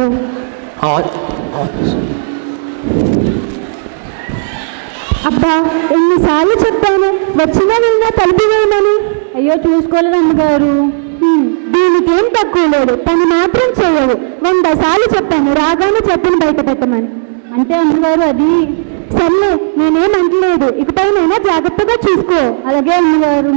Hello. అబ్బా ఎన్నిసార్లు చెప్పాను వచ్చినా వెళ్ళినా తలుపు వేయమని. అయ్యో చూసుకోలేదు అమ్మగారు. దీనికేం తక్కువ లేదు, పని మాత్రం చేయవు. 100 సార్లు చెప్పాను రాగానే చెప్పును బయట పెట్టమని. అంటే అమ్మగారు అది సర్లే నేనేం అంటలేదు, ఇకపైనైనా జాగ్రత్తగా చూసుకో. అలాగే అమ్మగారు.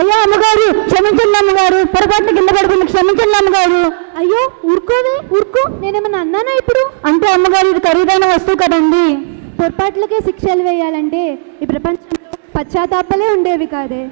అయ్యో అమ్మగారు క్షమించండి అమ్మగారు, పొరపాటున కింద పడుకుంది, క్షమించండి అమ్మగారు. అయ్యో ఊరుకోవే ఊరుకో, నేనేమన్నా అన్నానా ఇప్పుడు? అంటే అమ్మగారు ఇది ఖరీదైన వస్తువు కదండి. పొరపాట్లకే శిక్షలు వేయాలంటే ఈ ప్రపంచంలో పశ్చాత్తాపాలే ఉండేవి కాదే.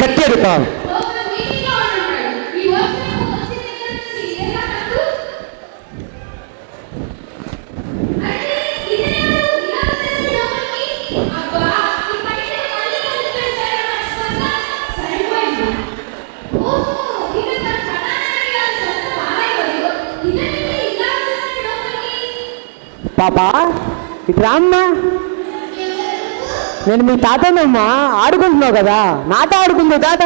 గట్టి అడుగుతా. పాపా ఇటు రామ్మా, నేను మీ తాతనమ్మా, ఆడుకుంటున్నావు కదా, నాతో ఆడుకుంది తాత.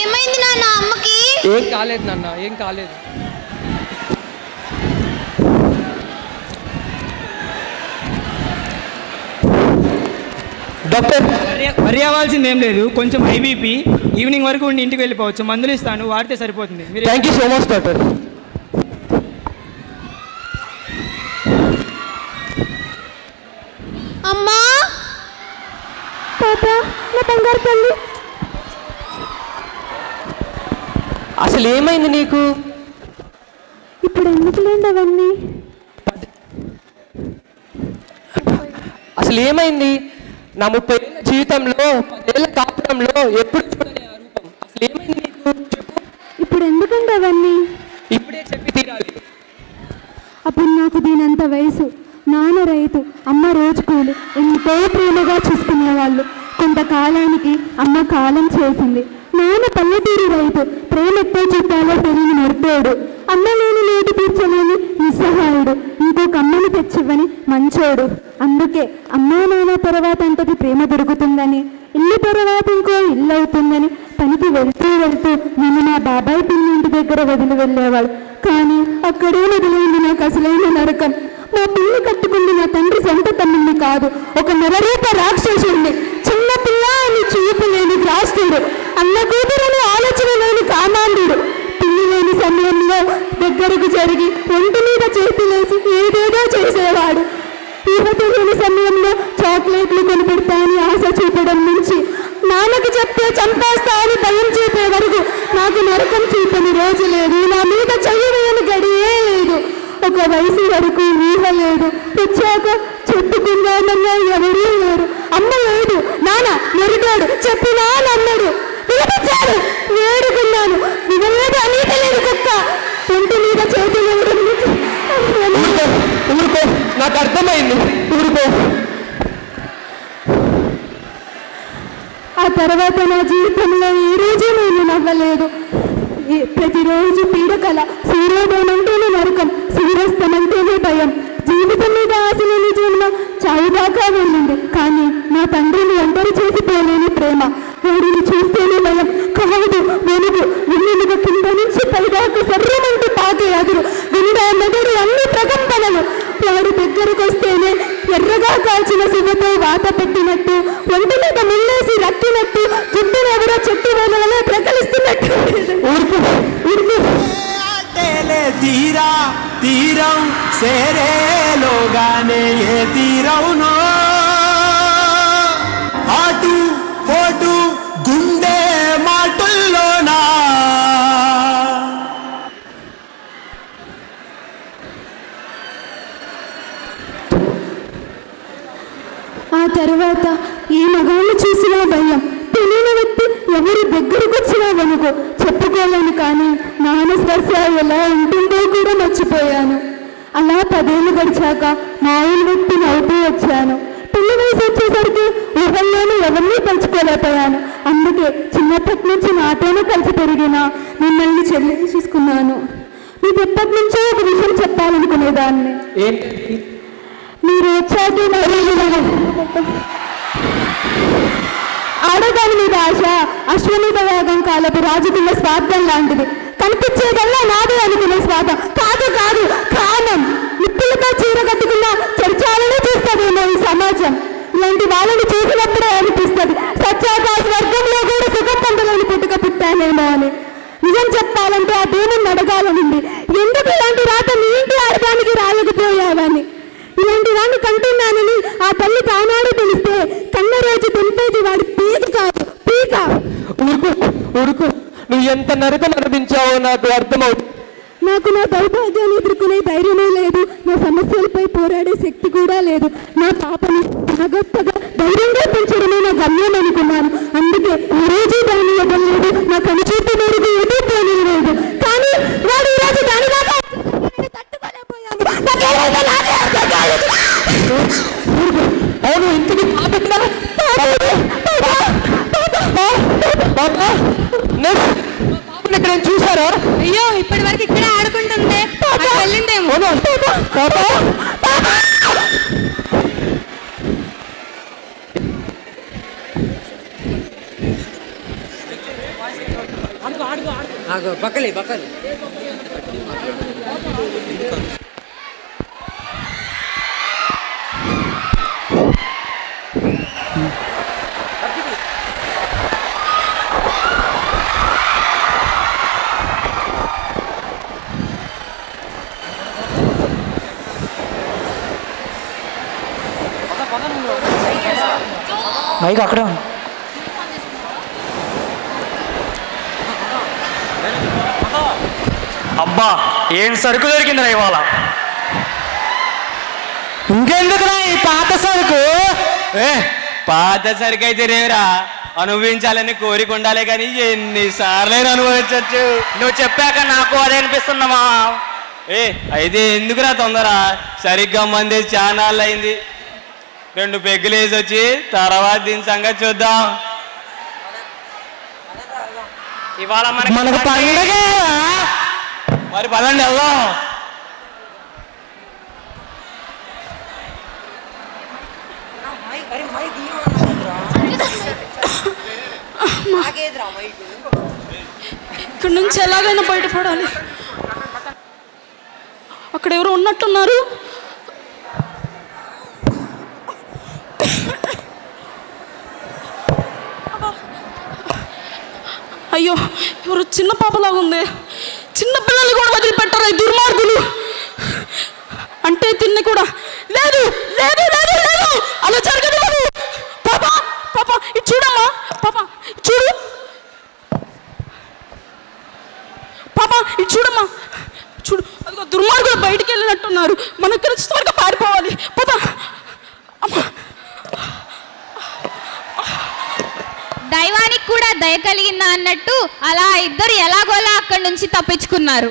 ఏమైంది నాన్న అమ్మకి? ఏం కాలేదు నాన్న, ఏం కాలేదు. డాక్టర్ వరి అవ్వాల్సింది ఏం లేదు, కొంచెం హైబీపీ, ఈవినింగ్ వరకు ఉండి ఇంటికి వెళ్ళిపోవచ్చు. మందులు ఇస్తాను, వాడితే సరిపోతుంది. Thank you so much doctor. అమ్మా పాప నా బంగారు తల్లి, అసలు ఏమైంది నీకు? ఇప్పుడు ఎందుకు లేండి అవన్నీ? అసలు ఏమైంది? నా 30 ఏళ్ళ జీవితంలో 10 ఏళ్ళ కాపురంలో ఎప్పుడు చూడలే ఆ రూపం. అసలు ఏమైంది నీకు చెప్పు. ఇప్పుడు ఎందుకండి అవన్నీ? ఇప్పుడే చెప్పి తీరాలి. అప్పుడు నాకు దీనంత వయసు, నాన్న రైతు, అమ్మ రోజు కూలి, ఎంతో ప్రేమగా చూసుకునేవాళ్ళు. కొంతకాలానికి అమ్మ కాలం చేసింది. నాన్న పల్లెటూరు రైతు, ప్రేమ ఎప్పుడు చూపాలో తెలియని మర్పోడు, అమ్మ లేని లోటు తీర్చలేని నిస్సహాయుడు, ఇంకొక అమ్మని తెచ్చివ్వని మంచోడు. అందుకే అమ్మా నాన్న తర్వాత అంతటి ప్రేమ దొరుకుతుందని, ఇల్లు తర్వాత ఇంకో ఇల్లు అవుతుందని పనికి వెళ్తూ వెళ్తూ నేను నా బాబాయ్ పిన్ని ఇంటి దగ్గర వదిలి వెళ్ళేవాడు. కానీ అక్కడే వదిలేంది నాకు అసలైన నరకం. మా పిల్లి కట్టుకుంది నా తండ్రి సొంత తమ్ముడిని కాదు, ఒక నరరూప రాక్షసుడిని. చిన్న పిల్ల అని చూపు లేని రాష్ట్రుడు, అన్న కూతురని ఆలోచన లేని కామాంధుడు. పిల్లి లేని సమయంలో దగ్గరకు జరిగి ఒంటి మీద చేతులేసి ఏదేదో చేసేవాడు. ఊహ తెలియని సమయంలో చాక్లెట్లు కొనిపెడతానని ఆశ చూపడం నుంచి నాన్నకు చెప్తే చంపేస్తా అని భయం చూపే వరకు నాకు నరకం చూపని రోజు లేదు, నా మీద చెయ్యి వేయని గడియే లేదు. ఒక వయసు వరకు ఊహ లేదు, వచ్చాక చెప్పుకుందామన్నా ఎవరూ లేరు. అమ్మ లేదు, నాన్న మెరుగాడు, చెప్పినా నమ్మడు, వినిపించాడు, వేడుకున్నాను, వినలేదు, అనీత లేదు కుక్క. ఒంటి మీద చేతులు ఊరుకో, నాకు అర్థమైంది, ఊరుకో. ఆ తర్వాత నా జీవితంలో ఏ రోజు నేను నవ్వలేదు. ప్రతిరోజు పీడకల, సూర్యోదయం అంటేనే నరకం, సూర్యాస్తం అంటేనే భయం. జీవితం మీద ఆశలు నిజంలో చావు దాకా వెళ్ళింది. కానీ నా తండ్రిని ఒంటరి చేసిపోలేని ప్రేమ. వాడిని చూస్తేనే భయం, కాదు వెలుగు, వెన్నులుగా కింద నుంచి పైదాకా సర్రమంటూ పాకే అదురు, గుండె మెదడు అన్ని ప్రకంపనలు. వాడి దగ్గరకు వస్తేనే ఎర్రగా కాల్చిన శివతో వాత పెట్టినట్టు, ఒంటి మీద ముళ్ళేసి రక్కినట్టు, జుట్టును ఎవరో చెట్టు వేలలో ప్రకలిస్తున్నట్టు. తీరా తీరం సేరేలోగానే ఏ తీరవునో ఆటు పోటు గుండె మాటల్లోనా. ఆ తర్వాత ఈ మగాళ్ళు చూసినా భయం, తెలియని వ్యక్తి ఎవరి దగ్గరకు వచ్చినా వనుకో. చెప్పుకోలేను, కానీ నాన్న స్పర్శ ఎలా ఉంటుందో కూడా మర్చిపోయాను. అలా 10 ఏళ్ళు గడిచాక మామూలు వ్యక్తిని అవుతూ వచ్చాను. పెళ్లి వయసు వచ్చేసరికి ఊహల్లోనూ ఎవరినీ తలుచుకోలేకపోయాను. అందుకే చిన్నప్పటి నుంచి నాతోనే కలిసి పెరిగిన మిమ్మల్ని చెల్లి చూసుకున్నాను. మీకు ఎప్పటి నుంచో ఒక విషయం చెప్పాలనుకునేదాన్ని. మీరు వచ్చాక ఆడదాని మీద ఆశ అశ్వమేధ యాగం కాలపు రాజుకున్న స్వార్థం లాంటిది. కనిపించేదల్లా నాదే అనుకునే స్వార్థం కాదు, కాదు కారణం. నిప్పులతో చీర కట్టుకున్న చర్చాలనే చూస్తుందేమో ఈ సమాజం. ఇలాంటి వాళ్ళని చూసినప్పుడే అనిపిస్తుంది సత్యాక స్వర్గంలో కూడా సుఖం పొందలేని పుట్టుక పుట్టానేమో అని. నిజం చెప్పాలంటే ఆ దేవుని అడగాలనుంది, ఎందుకు ఇలాంటి రాత నీ ఇంటి ఆడడానికి రాయకపోయావని. ఇలాంటి వాడిని కంటున్నానని ఆ తల్లి కానాడు తెలిస్తే కన్న రోజు తెలిపేది వాడి పీక కాదు, పీక. ఊరుకు, నువ్వు ఎంత నరకం అనిపించావో నాకు అర్థమవుతుంది. నాకు నా దౌర్భాగ్యాన్ని ఎదుర్కొనే ధైర్యమే లేదు, నా సమస్యలపై పోరాడే శక్తి కూడా లేదు. నా పాపని జాగ్రత్తగా ధైర్యంగా పెంచడమే నా గమ్యం అనుకున్నాను. అందుకే ఈ రోజు దాన్ని ఇవ్వలేదు, నా కనుచూపు మేరకు ఏదో పోనీ లేదు. కానీ వాడు ఈరోజు దానిలాగా అవును, ఇంటికి ఇక్కడ చూసారా? అయ్యో, ఇప్పటి వరకు ఇక్కడే ఆడుకుంటుంది, వెళ్ళిందేమో. బక్కలి బక్కలి మైక్ అక్కడే ఉంది. అబ్బా, ఏం సరుకు దొరికిందిరా ఇవాళ. ఇంకెందుకురా ఈ పాత సరుకు? పాత సరుకు అయితే రేవురా, అనుభవించాలని కోరిక ఉండాలి, కానీ ఎన్నిసార్లైనా అనుభవించచ్చు. నువ్వు చెప్పాక నాకు అదే అనిపిస్తుందమ్మా. అయితే ఎందుకురా తొందర? సరిగ్గా మంది చానాళ్ళు అయింది. 2 పెగ్గులు వేసి వచ్చి తర్వాత దీని సంగతి చూద్దాం. ఇవాళ మనకు పండుగ. మరి పదండి వెళ్దాం. ఇక్కడి నుంచి ఎలాగైనా బయటపడాలి. అక్కడ ఎవరు ఉన్నట్టున్నారు. అయ్యో, ఎవరు చిన్న పాపలాగా ఉంది. చిన్న పిల్లలు కూడా వదిలిపెట్టారు ఈ దుర్మార్గులు. అంటే తిన్ని కూడా లేదు లేదు లేదు లేదు, అలా జరగదు. పాప పాప ఇది చూడమ్మా, పాప చూడు, పాప ఇది చూడమ్మా, చూడు. అదిగో దుర్మార్గులు బయటికి వెళ్ళినట్టున్నారు. మనం ఇక్కడ త్వరగా పారిపోవాలి. పాప అమ్మా. దైవానికి కూడా దయ కలిగిందా అన్నట్టు అలా ఇద్దరు ఎలాగోలా అక్కడి నుంచి తప్పించుకున్నారు.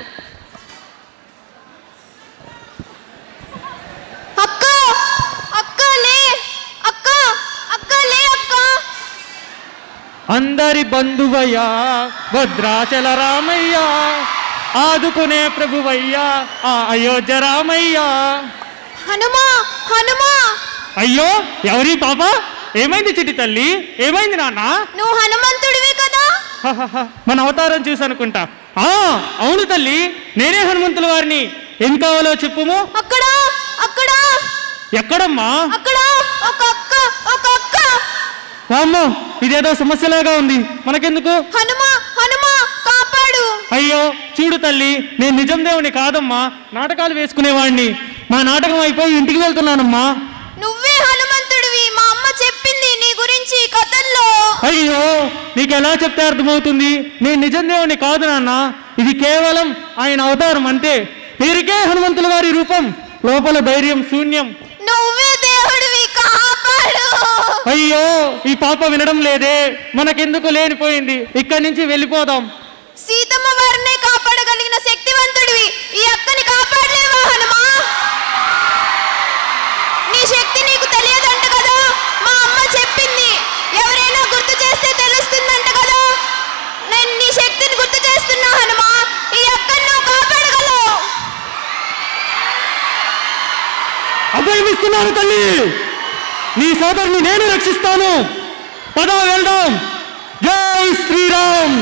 అక్క అక్క లే అక్క అక్క లే అక్క. అందరి బంధువయ్యా భద్రాచల రామయ్య, ఆదుకునే ప్రభువయ్యా ఆ అయోధ్య రామయ్య. హనుమా హనుమా. అయ్యో ఎవరి పాప? ఏమైంది చిట్టి తల్లి? ఏమైంది నాన్న? నువ్వు హనుమంతుడివి కదా? మన అవతారం చూసనుకుంటా. అవును తల్లి, నేనే హనుమంతుల వారిని. ఏం కావాలో చెప్పుము. అక్కడ అక్కడ. ఎక్కడమ్మా? అక్కడ ఒక అక్క ఒక అక్క. అమ్మో, ఇదేదో సమస్యలాగా ఉంది. మనకెందుకు? హనుమా హనుమా కాపాడు. అయ్యో చూడు తల్లి, నేను నిజం దేవుని కాదమ్మా, నాటకాలు వేసుకునేవాడిని. మా నాటకం అయిపోయి ఇంటికి వెళ్తున్నానమ్మా. నువ్వే హనుమంతుడివి, మా అమ్మ చెప్పింది నీ గురించి కథల్లో. అయ్యో, నీకు ఎలా చెప్తే అర్థమవుతుంది? నేను నిజం దేవుని కాదు నాన్న, ఇది కేవలం ఆయన అవతారం అంతే. పేరుకే హనుమంతుల వారి రూపం, లోపల ధైర్యం శూన్యం. నువ్వే దేవుడివి, కాపాడు. అయ్యో, ఈ పాప వినడం లేదే. మనకెందుకు లేనిపోయింది, ఇక్కడి నుంచి వెళ్ళిపోదాం. సీతమ్మ వారినే కాపాడగలిగిన శక్తివంతుడివి, ఈ అక్కని కాపాడలేవా హనుమా? నీ శక్తి నీకు తెలియదంట కదా, మా అమ్మ చెప్పింది. ఎవరైనా గుర్తు చేస్తే తెలుస్తుందంట కదా. నేను నీ శక్తిని గుర్తు చేస్తున్నా హనుమా, ఈ అక్కని నువ్వు కాపాడగలవు. అభయమిస్తున్నాను తల్లి, నీ సోదరుని నేను రక్షిస్తాను. పద వెళ్దాం. జై శ్రీరామ్.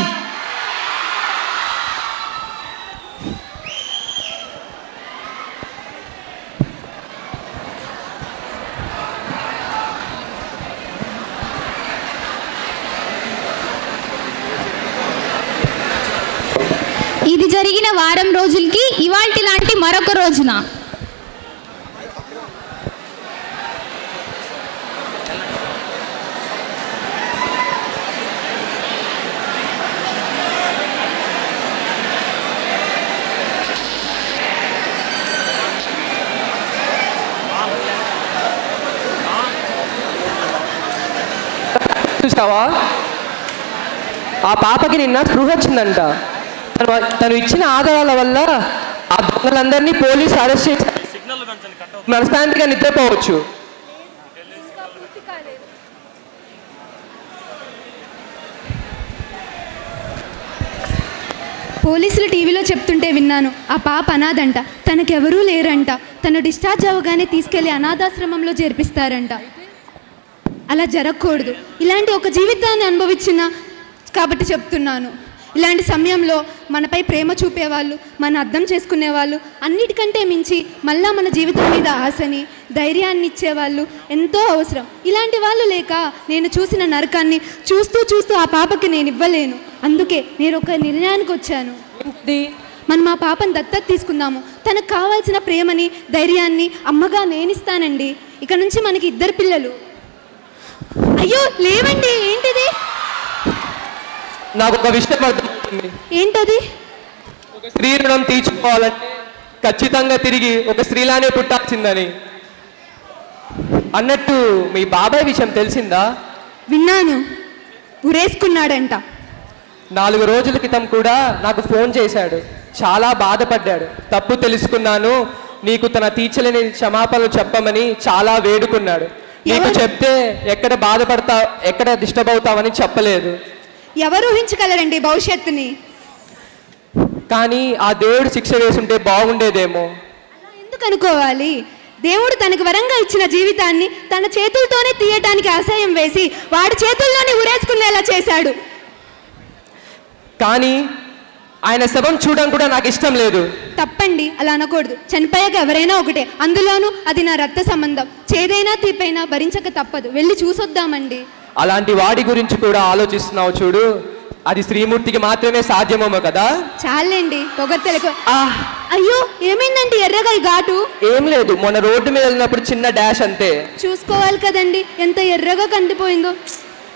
ఇది జరిగిన వారం రోజులకి ఇవాల్టి లాంటి మరొక రోజున చూసావా, ఆ పాపకి నిన్న స్పృహ వచ్చిందంట. తను ఇచ్చిన ఆధారాల వల్ల ఆ దొంగలందరినీ పోలీసు అరెస్ట్ చేసి మనశ్శాంతిగా నిద్రపోవచ్చు. పోలీసులు టీవీలో చెప్తుంటే విన్నాను, ఆ పాప అనాథంట, తనకెవరూ లేరంట. తను డిశ్చార్జ్ అవ్వగానే తీసుకెళ్లి అనాథాశ్రమంలో చేర్పిస్తారంట. అలా జరగకూడదు. ఇలాంటి ఒక జీవితాన్ని అనుభవించిన కాబట్టి చెప్తున్నాను. ఇలాంటి సమయంలో మనపై ప్రేమ చూపేవాళ్ళు, మన అర్థం చేసుకునేవాళ్ళు, అన్నిటికంటే మించి మళ్ళా మన జీవితం మీద ఆశని, ధైర్యాన్ని ఇచ్చేవాళ్ళు ఎంతో అవసరం. ఇలాంటి వాళ్ళు లేక నేను చూసిన నరకాన్ని చూస్తూ ఆ పాపకి నేను ఇవ్వలేను. అందుకే నేను ఒక నిర్ణయానికి వచ్చాను. మనం ఆ పాపను దత్తత తీసుకుందాము. తనకు కావాల్సిన ప్రేమని, ధైర్యాన్ని అమ్మగా నేనిస్తానండి. ఇక నుంచి మనకి 2 పిల్లలు. అయ్యో లేవండి, ఏంటిది? నాకు ఒక విషయం అర్థమవుతుంది. ఏంటది? ఒక స్త్రీ రుణం తీర్చుకోవాలంటే ఖచ్చితంగా తిరిగి ఒక స్త్రీలానే పుట్టాల్సిందని. అన్నట్టు మీ బాబాయ్ విషయం తెలిసిందా? విన్నాను, ఉరేసుకున్నాడంట. 4 రోజుల క్రితం కూడా నాకు ఫోన్ చేశాడు. చాలా బాధపడ్డాడు. తప్పు తెలుసుకున్నాను, నీకు తన తీర్చలేని క్షమాపణలు చెప్పమని చాలా వేడుకున్నాడు. నీకు చెప్తే ఎక్కడ డిస్టర్బ్ అవుతావని చెప్పలేదు. ఎవరు ఊహించగలరండి భవిష్యత్తుని? కానీ ఆ దేవుడు శిక్ష వేసుంటే బాగుండేదేమో. అలా ఎందుకు అనుకోవాలి? దేవుడు తనకు వరంగా ఇచ్చిన జీవితాన్ని తన చేతులతోనే తీయటానికి అసహ్యం వేసి వాడి చేతుల్లోనే ఉరేసుకునేలా చేశాడు. కానీ ఆయన శవం చూడడం కూడా నాకు ఇష్టం లేదు. తప్పండి, అలా అనకూడదు. చనిపోయాక ఎవరైనా ఒకటే, అందులోనూ అది నా రక్త సంబంధం. చేదైనా తీపైనా భరించక తప్పదు. వెళ్ళి చూసొద్దామండి. అలాంటి వాడి గురించి కూడా ఆలోచిస్తున్నావు చూడు, అది శ్రీమూర్తికి మాత్రమే సాధ్యమేమో కదా. చాలండి పొగడ్తలకు. అయ్యో ఏమైందండి ఎర్రగా ఈ ఘాటు? ఏం లేదు, మొన్న రోడ్డు మీద వెళ్ళినప్పుడు చిన్న డాష్ అంతే. చూసుకోవాలి కదండి, ఎంత ఎర్రగా కందిపోయిందో.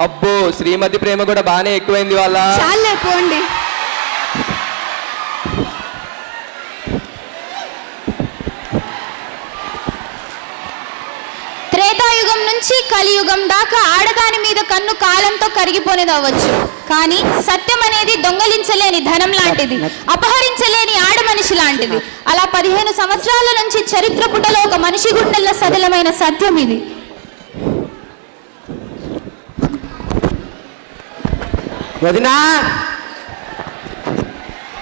అబ్బో, శ్రీమతి ప్రేమ కూడా బాగానే ఎక్కువైంది వాళ్ళ. చాలే పోండి. త్రేతాయుగం నుంచి నుంచి కలియుగం దాకా ఆడదాని మీద కన్ను కాలంతో కరిగిపోనేది అవ్వచ్చు, కానీ సత్యం అనేది దొంగలించలేని ధనం లాంటిది, అపహరించలేని ఆడ మనిషి లాంటిది. అలా 15 సంవత్సరాల నుంచి చరిత్ర పుటలో ఒక మనిషి గుండెల్లో సదిలమైన సత్యం ఇది. వదినా,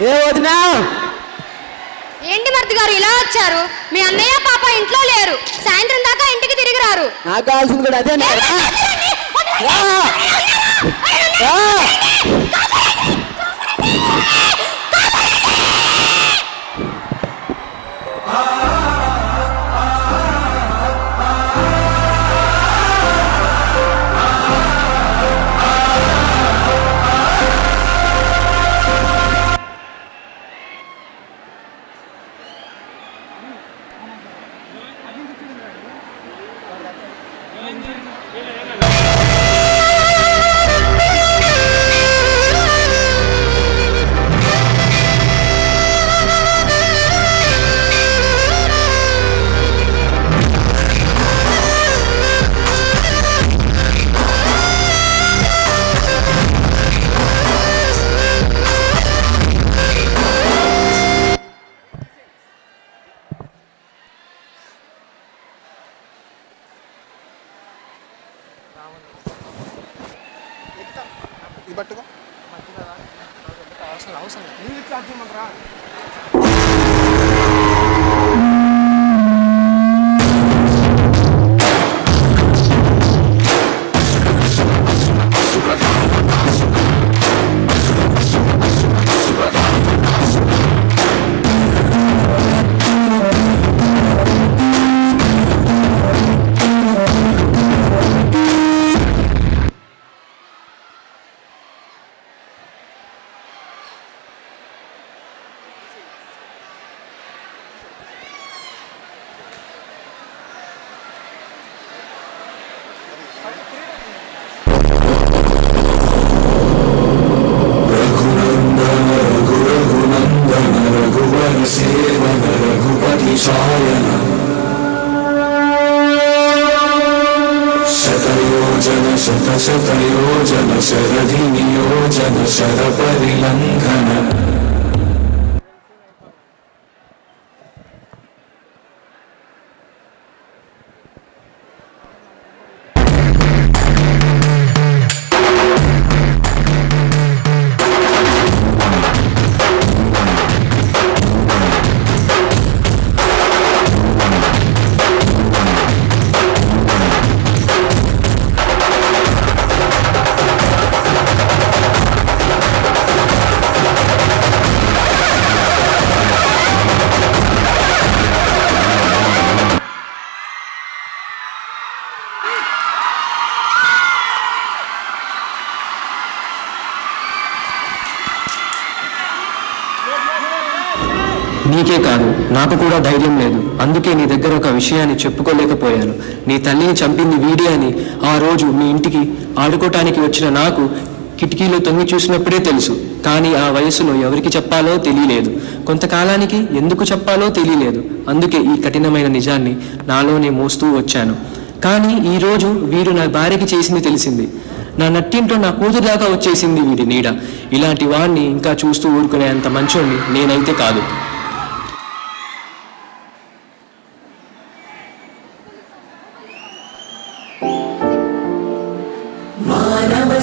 ఏ వదినా, ఏంటి మర్ది గారు ఇలా వచ్చారు? మీ అన్నయ్య పాప ఇంట్లో లేరు, సాయంత్రం దాకా ఇంటికి తిరిగి రారు. నాకు కావాల్సింది కూడా అదే. శతయోజన శరధి నియోజన శరపరిలంఘన. నీకే కాదు, నాకు కూడా ధైర్యం లేదు. అందుకే నీ దగ్గర ఒక విషయాన్ని చెప్పుకోలేకపోయాను. నీ తల్లిని చంపింది వీడి అని ఆ రోజు మీ ఇంటికి ఆడుకోవటానికి వచ్చిన నాకు కిటికీలో తొంగి చూసినప్పుడే తెలుసు. కానీ ఆ వయసులో ఎవరికి చెప్పాలో తెలియలేదు, కొంతకాలానికి ఎందుకు చెప్పాలో తెలియలేదు. అందుకే ఈ కఠినమైన నిజాన్ని నాలోనే మోస్తూ వచ్చాను. కానీ ఈరోజు వీడు నా భార్యకి చేసింది తెలిసింది. నా నట్టింట్లో నా కూతురు దాకా వచ్చేసింది వీడి నీడ. ఇలాంటి వాడిని ఇంకా చూస్తూ ఊరుకునే అంత మంచోడిని నేనైతే కాదు.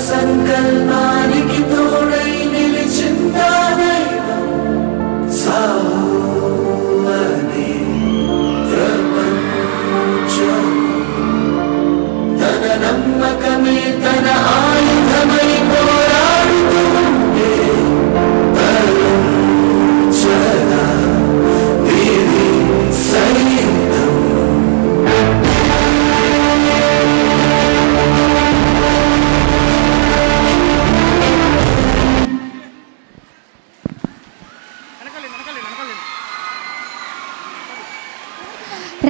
సంకల్పానికి తోడై నిలిచిందానే సావనే ప్రపంచం. తన నమ్మకమే తన ఆయుధమై పోరాడుతూ ఉంటే తరుణ వీరి సైతం.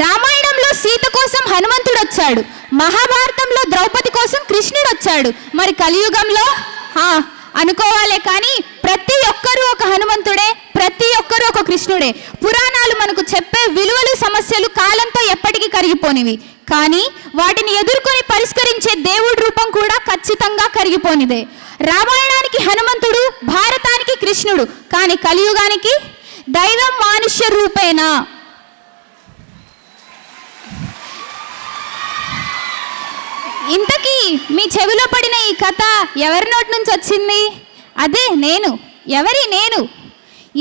రామాయణంలో సీత కోసం హనుమంతుడు వచ్చాడు, మహాభారతంలో ద్రౌపది కోసం కృష్ణుడు వచ్చాడు. మరి కలియుగంలో అనుకోవాలే కానీ ప్రతి ఒక్కరూ ఒక హనుమంతుడే, ప్రతి ఒక్కరూ ఒక కృష్ణుడే. పురాణాలు మనకు చెప్పే విలువలు సమస్యలు కాలంతో ఎప్పటికీ కరిగిపోనివి, కానీ వాటిని ఎదుర్కొని పరిష్కరించే దేవుడి రూపం కూడా ఖచ్చితంగా కరిగిపోనిదే. రామాయణానికి హనుమంతుడు, భారతానికి కృష్ణుడు, కానీ కలియుగానికి దైవం మానుష్య రూపేణ. ఇంతకీ మీ చెవిలో పడిన ఈ కథ ఎవరి నోటి నుంచి వచ్చింది? అదే నేను. ఎవరి నేను?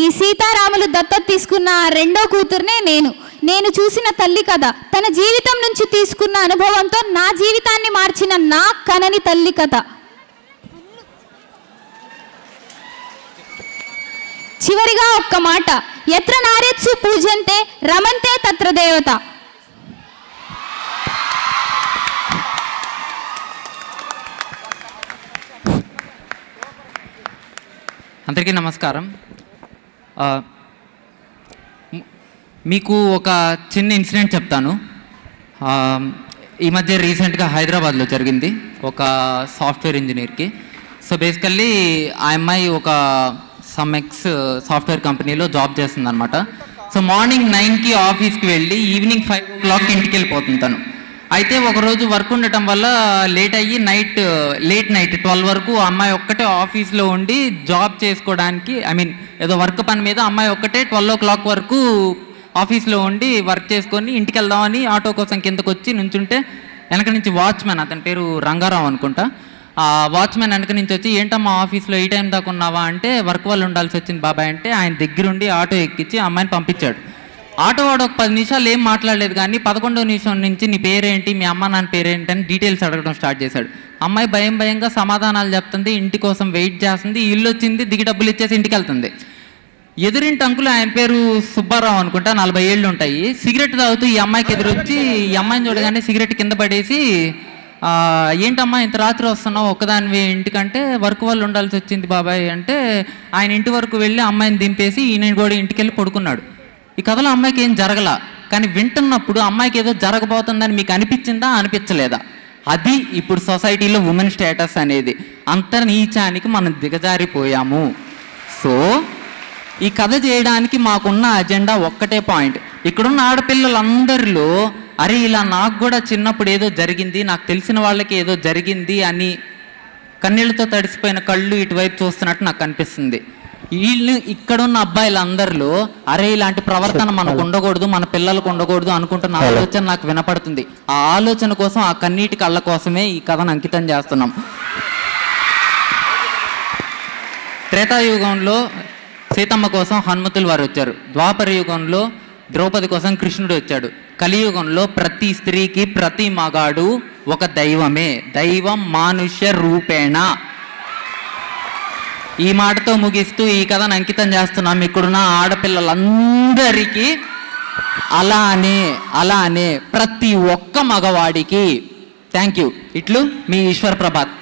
ఈ సీతారాములు దత్తత తీసుకున్న రెండో కూతుర్నే నేను. నేను చూసిన తల్లి కథ, తన జీవితం నుంచి తీసుకున్న అనుభవంతో నా జీవితాన్ని మార్చిన నా కనని తల్లి కథ. చివరిగా ఒక్క మాట, ఎత్ర నారేత్సు పూజంతే రమంతే తత్ర దేవత. అందరికీ నమస్కారం. మీకు ఒక చిన్న ఇన్సిడెంట్ చెప్తాను. ఈ మధ్య రీసెంట్గా హైదరాబాద్లో జరిగింది ఒక సాఫ్ట్వేర్ ఇంజనీర్కి. సో బేసికల్లీ ఆ అమ్మాయి ఒక సమ్ఎక్స్ సాఫ్ట్వేర్ కంపెనీలో జాబ్ చేస్తుంది అనమాట. సో మార్నింగ్ 9కి ఆఫీస్కి వెళ్ళి ఈవినింగ్ 5 o'clock ఇంటికి వెళ్ళిపోతుంది తను. అయితే ఒకరోజు వర్క్ ఉండటం వల్ల లేట్ అయ్యి లేట్ నైట్ 12 వరకు అమ్మాయి ఒక్కటే ఆఫీస్లో ఉండి జాబ్ చేసుకోవడానికి, ఏదో వర్క్ పని మీద అమ్మాయి ఒక్కటే 12 o'clock వరకు ఆఫీస్లో ఉండి వర్క్ చేసుకొని ఇంటికి వెళ్దామని ఆటో కోసం కిందకు వచ్చి నుంచుంటే వెనక నుంచి వాచ్మెన్, అతని పేరు రంగారావు అనుకుంటా, ఆ వాచ్మెన్ వెనక నుంచి వచ్చి ఏంటమ్మా ఆఫీస్లో ఈ టైం దాకా ఉన్నావా అంటే వర్క్ వల్ల ఉండాల్సి వచ్చింది బాబాయ్ అంటే ఆయన దగ్గరుండి ఆటో ఎక్కించి అమ్మాయిని పంపించాడు. ఆటో వాడు ఒక 10 నిమిషాలు ఏం మాట్లాడలేదు, కానీ 11వ నిమిషం నుంచి నీ పేరేంటి, మీ అమ్మ నాన్న పేరేంటి అని డీటెయిల్స్ అడగడం స్టార్ట్ చేశాడు. అమ్మాయి భయంగా సమాధానాలు చెప్తుంది, ఇంటి కోసం వెయిట్ చేస్తుంది, ఇల్లు వచ్చింది, దిగి డబ్బులు ఇచ్చేసి ఇంటికి వెళ్తుంది. ఎదురింటి అంకులు, ఆయన పేరు సుబ్బారావు అనుకుంటా, 40 ఏళ్ళు ఉంటాయి, సిగరెట్ తాగుతూ ఈ అమ్మాయికి ఎదురొచ్చి ఈ అమ్మాయిని చూడగానే సిగరెట్ కింద పడేసి ఏంటమ్మా ఇంత రాత్రి వస్తున్నావు ఒక్కదానివి ఇంటికంటే వర్క్ వల్ల ఉండాల్సి వచ్చింది బాబాయ్ అంటే ఆయన ఇంటి వరకు వెళ్ళి అమ్మాయిని దింపేసి ఈయన కూడా ఇంటికి వెళ్ళి పడుకున్నాడు. ఈ కథలో అమ్మాయికి ఏం జరగల, కానీ వింటున్నప్పుడు అమ్మాయికి ఏదో జరగబోతుందని మీకు అనిపించిందా, అనిపించలేదా? అది ఇప్పుడు సొసైటీలో ఉమెన్ స్టేటస్ అనేది. అంత నీచానికి మనం దిగజారిపోయాము. సో ఈ కథ చేయడానికి మాకున్న అజెండా ఒక్కటే పాయింట్. ఇక్కడున్న ఆడపిల్లలందరిలో అరే ఇలా నాకు కూడా చిన్నప్పుడు ఏదో జరిగింది, నాకు తెలిసిన వాళ్ళకి ఏదో జరిగింది అని కన్నీళ్ళతో తడిసిపోయిన కళ్ళు ఇటువైపు చూస్తున్నట్టు నాకు అనిపిస్తుంది. వీళ్ళు ఇక్కడున్న అబ్బాయిలందరిలో అరే ఇలాంటి ప్రవర్తన మనకు ఉండకూడదు, మన పిల్లలకు ఉండకూడదు అనుకుంటున్న ఆలోచన నాకు వినపడుతుంది. ఆ ఆలోచన కోసం, ఆ కన్నీటి కళ్ళ కోసమే ఈ కథను అంకితం చేస్తున్నాం. త్రేతాయుగంలో సీతమ్మ కోసం హనుమంతులు వారు వచ్చారు, ద్వాపర యుగంలో ద్రౌపది కోసం కృష్ణుడు వచ్చాడు, కలియుగంలో ప్రతి స్త్రీకి ప్రతి మగాడు ఒక దైవమే, దైవం మానుష్య రూపేణ. ఈ మాటతో ముగిస్తూ ఈ కథను అంకితం చేస్తున్నాం ఇక్కడున్న ఆడపిల్లలందరికీ. అలానే ప్రతి ఒక్క మగవాడికి. Thank you. ఇట్లు మీ ఈశ్వర్ ప్రభాత్.